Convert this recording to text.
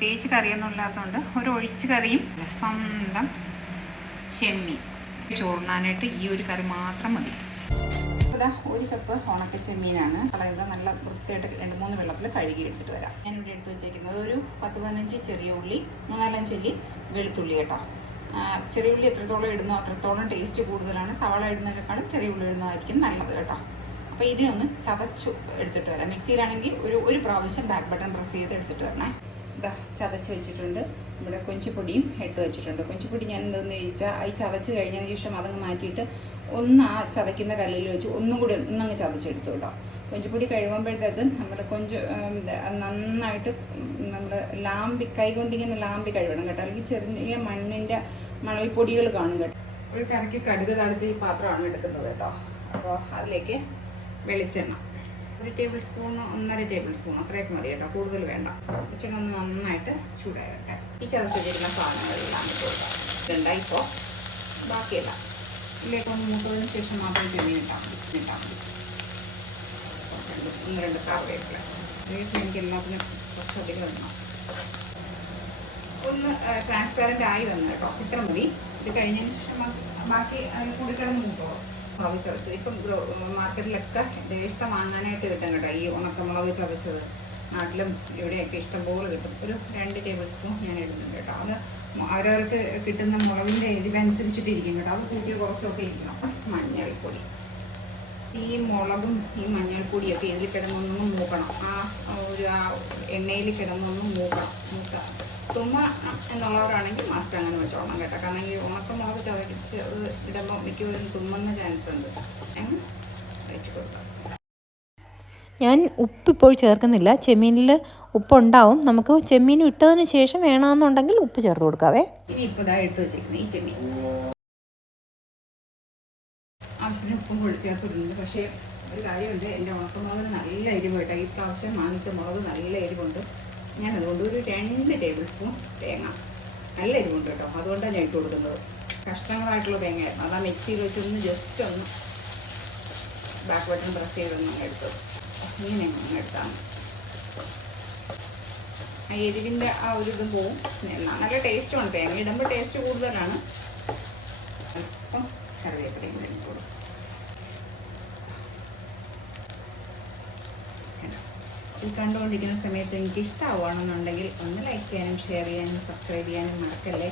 പ്രത്യേകിച്ച് കറിയൊന്നും ഇല്ലാത്തതുകൊണ്ട് ഒരു ഒഴിച്ച് കറിയും സ്വന്തം ചെമ്മീൻ. ചോറിനായിട്ട് ഈ ഒരു കറി മാത്രം മതി. ഒരു കപ്പ് ഉണക്ക ചെമ്മീനാണ്. കളയുന്നത് നല്ല വൃത്തിയായിട്ട് രണ്ട് മൂന്ന് വെള്ളത്തിൽ കഴുകി എടുത്തിട്ട് വരാം. ഞാൻ ഇവിടെ എടുത്ത് വെച്ചേക്കുന്നത് ഒരു പത്ത് പതിനഞ്ച് ചെറിയ ഉള്ളി മൂന്നാലഞ്ച് ഉള്ളി വെളുത്തുള്ളി കേട്ടോ. ചെറിയ ഉള്ളി എത്രത്തോളം ഇടുന്നോ അത്രത്തോളം ടേസ്റ്റ് കൂടുതലാണ്. സവാള ഇടുന്നതിനേക്കാളും ചെറിയ ഉള്ളി ഇടുന്നതായിരിക്കും നല്ലത് കേട്ടോ. അപ്പോൾ ഇതിനൊന്ന് ചതച്ചു എടുത്തിട്ട് വരാം. മിക്സിയിലാണെങ്കിൽ ഒരു ഒരു പ്രാവശ്യം ബാക്ക് ബട്ടൺ പ്രസ് ചെയ്ത് എടുത്തിട്ട് വരണേ. ഇതാ ചതച്ച് വെച്ചിട്ടുണ്ട്. നമ്മുടെ കൊഞ്ചുപൊടിയും എടുത്ത് വെച്ചിട്ടുണ്ട്. കൊഞ്ചുപൊടി ഞാൻ എന്താണെന്ന് ചോദിച്ചാൽ ഈ ചതച്ച് കഴിഞ്ഞതിന് ശേഷം അതങ്ങ് മാറ്റിയിട്ട് ഒന്ന് ആ ചതയ്ക്കുന്ന കല്ലിൽ വെച്ച് ഒന്നും കൂടി ഒന്നങ്ങ് ചതച്ചെടുത്തു കേട്ടോ കൊഞ്ചുപൊടി കഴിയുമ്പോഴത്തേക്ക് നമ്മുടെ കൊഞ്ച് നന്നായിട്ട് നമ്മൾ ലാമ്പി കൈ കൊണ്ടിങ്ങനെ ലാമ്പി കഴുകണം കേട്ടോ. അല്ലെങ്കിൽ ചെറിയ മണ്ണിന്റെ മണൽപ്പൊടികൾ കാണും കേട്ടോ. ഒരു കറക്കി കടുക് തളിച്ച് ഈ പാത്രമാണ് എടുക്കുന്നത് കേട്ടോ. അപ്പോൾ അതിലേക്ക് വെളിച്ചെണ്ണ. ഒരു ടേബിൾ സ്പൂൺ ഒന്നര ടേബിൾ സ്പൂൺ അത്രയൊക്കെ മതി കേട്ടോ. കൂടുതൽ വേണ്ട. വെളിച്ചെണ്ണ ഒന്ന് നന്നായിട്ട് ചൂടാകട്ടെ. ഈ ചതച്ചിരിക്കുന്ന സാധനങ്ങളെല്ലാം ഇട്ട് കൊടുക്കാം. ഇതുണ്ട് ഇപ്പോൾ ബാക്കിയല്ല. ഇതിലേക്ക് ഒന്ന് മൂത്തതിന് ശേഷം മാത്രം ചെമ്മീൻ ഇട്ടാൽ മതി. ഇട്ടാൽ മതി. ഒന്ന് രണ്ട് കറിവേപ്പില എനിക്ക് എല്ലാത്തിനും കുറച്ചധികം ഇടണം. ഒന്ന് ട്രാൻസ്പെറന്റ് ആയി വന്നു കേട്ടോ. ഇത്ര മതി. ഇത് കഴിഞ്ഞതിന് ശേഷം ബാക്കി- അതിൽ കൂടി മൂത്തോളൂ. മുളക് ചതച്ചത് ഇപ്പം മാർക്കറ്റിലൊക്കെ ഇഷ്ടം വാങ്ങാനായിട്ട് കിട്ടും കേട്ടോ ഈ ഉണക്കമുളക് ചതച്ചത്. നാട്ടിലും ഇവിടെയൊക്കെ ഇഷ്ടംപോലെ കിട്ടും. ഒരു രണ്ട് ടേബിൾ സ്പൂൺ ഞാൻ ഇടുന്നുണ്ട് കേട്ടോ. അത് ഓരോർക്ക് കിട്ടുന്ന മുളകിന്റെ ഇതിനനുസരിച്ചിട്ടിരിക്കും കേട്ടോ. അത് കൂട്ടിയ കുറച്ചൊക്കെ ഇരിക്കണം. മഞ്ഞൾപ്പൊടി. ഈ മുളകും ഈ മഞ്ഞൾപ്പൊടിയൊക്കെ ഇതിൽ കിടന്നൊന്നും മൂക്കണം. ആ ഒരു ആ എണ്ണയിൽ കിടന്നൊന്നും മൂക്കണം. തുമ്മ എന്നുള്ളവരാണെങ്കിൽ മാസ്ക് അങ്ങനെ വെച്ചോളണം കേട്ടോ. കാരണം ഈ ഉണക്ക മുളക് ചതച്ച് അത് ഇടുമ്പോൾ മിക്കവരും തുമ്മുന്ന ചാൻസ് ഉണ്ട്. കഴിച്ചു കൊടുക്കാം. ഞാൻ ഉപ്പ് ഇപ്പോൾ ചേർക്കുന്നില്ല. ചെമ്മീനിൽ ഉപ്പുണ്ടാവും. നമുക്ക് ചെമ്മീൻ ഇട്ടതിന് ശേഷം വേണമെന്നുണ്ടെങ്കിൽ ഉപ്പ് ചേർത്ത് കൊടുക്കാവേ. ഇനി ഇപ്പോൾ ഇതാ എടുത്ത് വെച്ചേക്കുന്നു ഈ ചെമ്മീൻ. ആവശ്യത്തിന് ഉപ്പും കൊടുക്കാത്തിട്ടുണ്ട് പക്ഷേ ഒരു കാര്യമുണ്ട്. എന്റെ ഉണക്കമുളകിന് നല്ല എരിവ് കേട്ടോ. ഈ പ്രാവശ്യം വാങ്ങിച്ച മുളക് നല്ല എരിവുണ്ട്. ഞാൻ അതുകൊണ്ട് ഒരു രണ്ട് ടേബിൾ സ്പൂൺ തേങ്ങ. നല്ല എരിവുണ്ട് കേട്ടോ. അതുകൊണ്ടാണ് ഞാൻ ഇട്ട് കൊടുക്കുന്നത്. കഷ്ണങ്ങളായിട്ടുള്ള തേങ്ങയായിരുന്നു. അതാ മിക്സിയിൽ വെച്ചൊന്ന് ജസ്റ്റ് ഒന്ന് ബാക്ക് ബട്ടൺ പ്രസ് ചെയ്തൊന്നും എടുത്തു. ഇങ്ങനെ അങ്ങ് എടുത്താണ് ആ എരിവിന്റെ ആ ഒരു ഇതും പോവും. നല്ല ടേസ്റ്റുമാണ് തേങ്ങ ഇടുമ്പോൾ ടേസ്റ്റ് കൂടുതലാണ്. കൂടി ഇട്ട് കൊടുക്കും. ഇത് കണ്ടുകൊണ്ടിരിക്കുന്ന സമയത്ത് എനിക്ക് ഇഷ്ടമാവുകയാണെന്നുണ്ടെങ്കിൽ ഒന്ന് ലൈക്ക് ചെയ്യാനും ഷെയർ ചെയ്യാനും സബ്സ്ക്രൈബ് ചെയ്യാനും മറക്കല്ലേ?